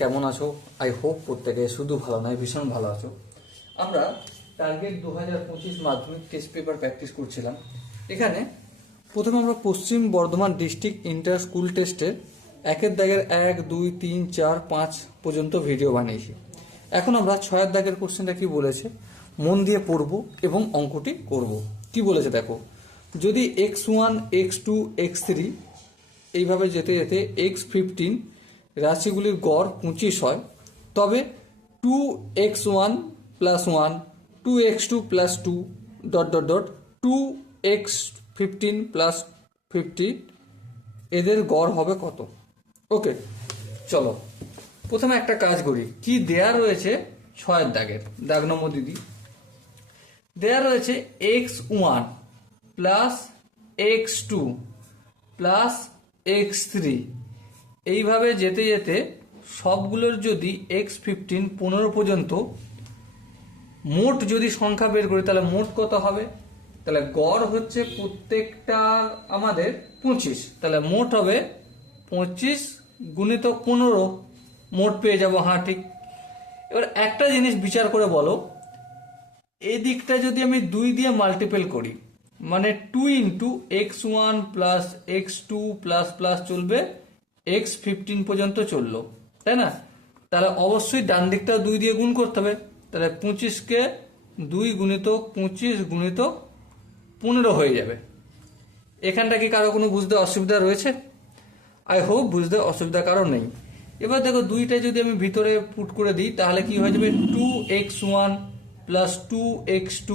কেমন আছো? I hope প্রত্যেকে শুধু ভালো নয়, ভীষণ ভালো আছো। আমরা টার্গেট 2025 মাধ্যমিক টেস্ট পেপার প্র্যাকটিস করছিলাম। এখানে প্রথমে আমরা পশ্চিম বর্ধমান ডিস্ট্রিক্ট ইন্টার স্কুল টেস্টের একের দাগের 1, 2, 3, 4, 5 পর্যন্ত ভিডিও বানিয়েছি। এখন আমরা 6 দাগের কোশ্চেনটা কি বলেছে মন দিয়ে পড়বো এবং অঙ্কটি করব। কি বলেছে দেখো, যদি x1, x2, x3 এইভাবে যেতে যেতে x15 রাশিগুলির গড় 25 হয়, তবে 2x1 plus 1, 2x2 plus 2 dot dot dot 2x15 plus 50 এদের গড় হবে কত? ওকে, চলো প্রথমে একটা কাজ করি। কি দেয়া রয়েছে 6 দাগের দাগ নম্বর দিদি? দেয়া রয়েছে x1 plus x2 plus x3 এইভাবে যেতে যেতে সবগুলোর যদি x15 15 পর্যন্ত মোট যদি সংখ্যা বের করি তাহলে মোট কত হবে? তাহলে গড় হচ্ছে প্রত্যেকটা আমাদের 25, তাহলে মোট হবে 25 গুণিত 15, মোট পেয়ে যাবো। হ্যাঁ ঠিক। এবার একটা জিনিস বিচার করে বলো, এই দিকটা যদি আমি 2 দিয়ে মাল্টিপল করি, মানে 2 into x1 plus x2 plus plus চলবে x15 পর্যন্ত চললো, তাই না? তাহলে অবশ্যই ডান দিকটা 2 দিয়ে গুণ করতে হবে। তাহলে 25কে 2 গুণিত 25 গুণিত 15 হয়ে যাবে। এখানটা কি কারো কোনো বুঝতে অসুবিধা রয়েছে? আই হোপ বুঝতে অসুবিধা কারো নেই। এবার দেখো 2টা যদি আমি ভিতরে পুট করে দিই তাহলে কি হয়ে যাবে 2x1 plus 2x2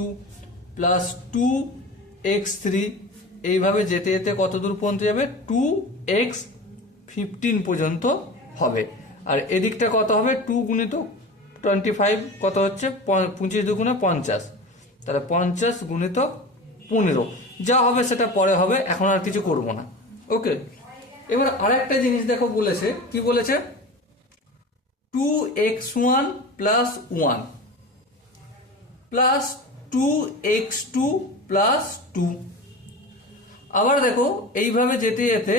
plus 2x3 এইভাবে যেতে যেতে কত দূর পর্যন্ত যাবে? 2x15 পর্যন্ত হবে। আর এদিকটা কত হবে? 2 গুণিত 25 কত হচ্ছে? 25 দুগুণে 50, তাহলে 50 গুণিত 15 যা হবে সেটা পরে হবে, এখন আর কিছু করব না। ওকে, এবার আরেকটা জিনিস দেখো বলেছে, কি বলেছে? 2x1 plus 1 plus 2x2 plus 2। আবার দেখো এইভাবে যেতে যেতে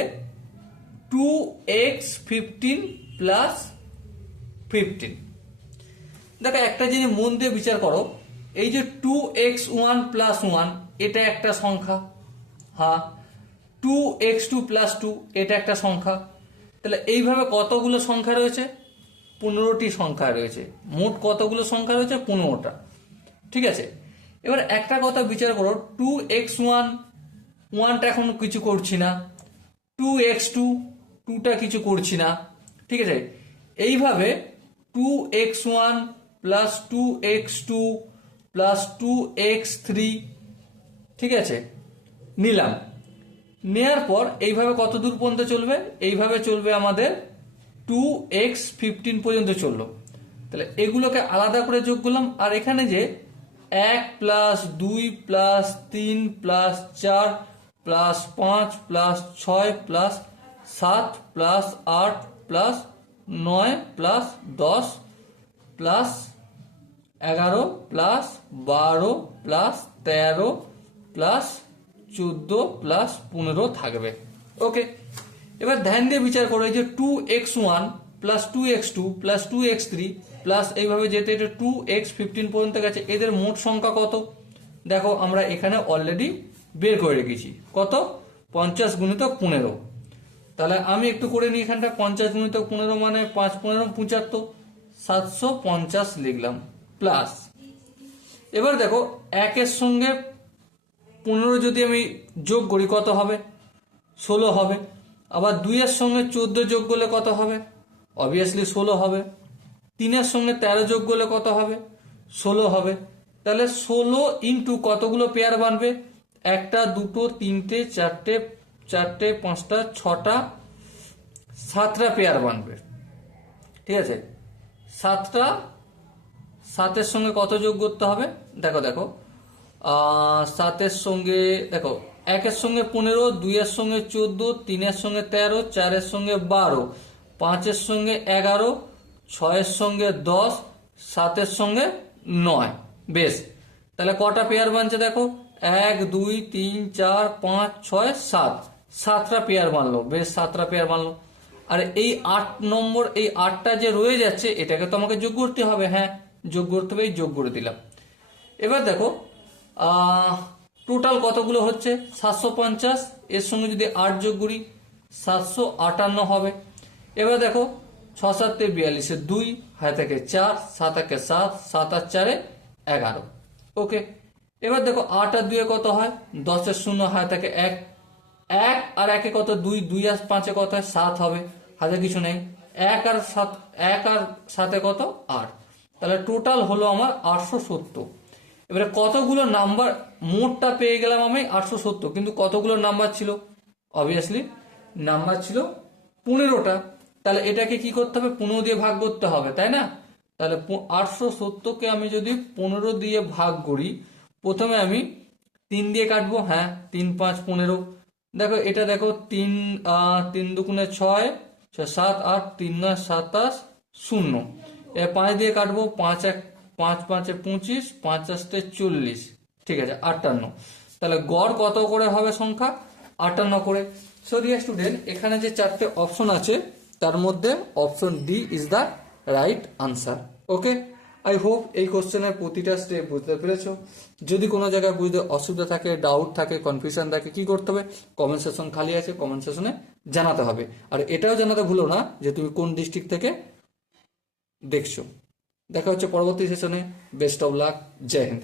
2x15 প্লাস 15। দেখো একটা জিনিস মন দিয়ে বিচার করো, এই যে 2x1 প্লাস 1 এটা একটা সংখ্যা, হ্যাঁ 2x2 প্লাস 2 এটা একটা সংখ্যা। তাহলে এইভাবে কতগুলো সংখ্যা রয়েছে? 15টি সংখ্যা রয়েছে। মোট কতগুলো সংখ্যা রয়েছে? 15টা। ঠিক আছে, এবার একটা কথা বিচার করো, 2x1 1টা এখন কিছু করছি না, 2x2 2টা কিছু করছি না। ঠিক আছে, এইভাবে 2x1 plus 2x2 plus 2x3 ঠিক আছে নিলাম। নেয়ার পর এইভাবে কত দূর পর্যন্ত চলবে? এইভাবে চলবে আমাদের 2x15 পর্যন্ত চললো। তাহলে এগুলোকে আলাদা করে যোগ করলাম, আর এখানে যে 1 plus 2 plus 3 plus 4 plus 5 plus 6 plus 7 plus 8 plus 9 plus 10 plus 11 plus 12 plus 13 plus 14 plus 15 থাকবে। ওকে, এবার ধ্যান দিয়ে বিচার করো, এই যে 2x1 plus 2x2 plus 2x3 plus এইভাবে যেতে এটা 2x15 পর্যন্ত গেছে, এদের মোট সংখ্যা কত? দেখো আমরা এখানে অলরেডি বের করে রেখেছি, কত? 50 গুণিত 15। তাহলে আমি একটু করে নিই, এখানটা 50 গুণিত 15 মানে 5 15 75, 750 লিখলাম প্লাস। এবার দেখো 1-এর সঙ্গে 15 যদি আমি যোগ করি কত হবে? 16 হবে। আবার 2-এর সঙ্গে 14 যোগ করলে কত হবে? অবভিয়াসলি 16 হবে। 3-এর সঙ্গে 13 যোগ করলে কত হবে? 16 হবে। তাহলে 16 ইন্টু কতগুলো পেয়ার বানবে? 1টা 2টো 3টে 4টে 4টে 5টা 6টা 7টা পেয়ার বানবে। ঠিক আছে, 7টা 7-এর সঙ্গে কত যোগ করতে হবে? দেখো দেখো 7-এর সঙ্গে দেখো 1-এর সঙ্গে 15, 2-এর সঙ্গে 14, 3-এর সঙ্গে 13, 4-এর সঙ্গে 12, 5-এর সঙ্গে 11, 6-এর সঙ্গে 10, 7-এর সঙ্গে 9। বেশ, তাহলে কটা পেয়ার বানছে দেখো? 1 2 3 4 5 6 7, 7টা পেয়ার বানলো। বেশ, 7টা পেয়ার বানলো। আর এই 8 নম্বর, এই 8টা যে রয়ে যাচ্ছে এটাকে তো আমাকে যোগ করতে হবে। হ্যাঁ, যোগ করতে হবে, যোগ করে দিলাম। এবার দেখো টোটাল কতগুলো হচ্ছে, 750, এর সঙ্গে যদি 8 যোগ করি 758 হবে। এবার দেখো 6 7 42, 2 হাতে থাকে 4, 7 1 7, 7 আর 4 11। ওকে, এবার দেখো 8 আর 2 কত হয়, 10 এর 0 হাতে থাকে 1, 1 আর 1 কত 2, 2 আর 5 কত হয় 7 হবে, হাতে কিছু নেই। 1 আর 7, 1 আর 7 কত 8, তাহলে টোটাল হলো আমার 870। এবারে কতগুলো নাম্বার, মোটটা পেয়ে গেলাম আমি 870, কিন্তু কতগুলো নাম্বার ছিল, অবভিয়াসলি নাম্বার ছিল 15টা। তাহলে এটাকে কি করতে হবে, 15 দিয়ে ভাগ করতে হবে, তাই না? তাহলে 870কে আমি যদি 15 দিয়ে ভাগ করি, প্রথমে আমি 3 দিয়ে কাটবো। হ্যাঁ, 3 5 15। দেখো এটা দেখো 3 3 দুগুণে 6, 7 8, 3 9 27, 0। এবার 5 দিয়ে কাটবো, 5 1 5 5 25, 5 8 40, ঠিক আছে 58। তাহলে গড় কত করে হবে সংখ্যা, 58 করে। সো ডিয়ার স্টুডেন্ট, এখানে যে 4টে অপশন আছে তার মধ্যে option D is the right answer. Okay, I hope এই কোশ্চেনের প্রতিটা স্টেপ বুঝতে পেরেছো। যদি কোনো জায়গায় বুঝতে অসুবিধা থাকে, ডাউট থাকে, কনফিউশন থাকে, কি করতে হবে, কমেন্ট সেকশন খালি আছে, কমেন্ট সেকশনে জানাতে হবে। আর এটাও জানাতে ভুলো না যে তুমি কোন ডিস্ট্রিক্ট থেকে দেখছো। দেখা হচ্ছে পরবর্তী সেশনে। বেস্ট অফ লাক, জয় হিন্দ।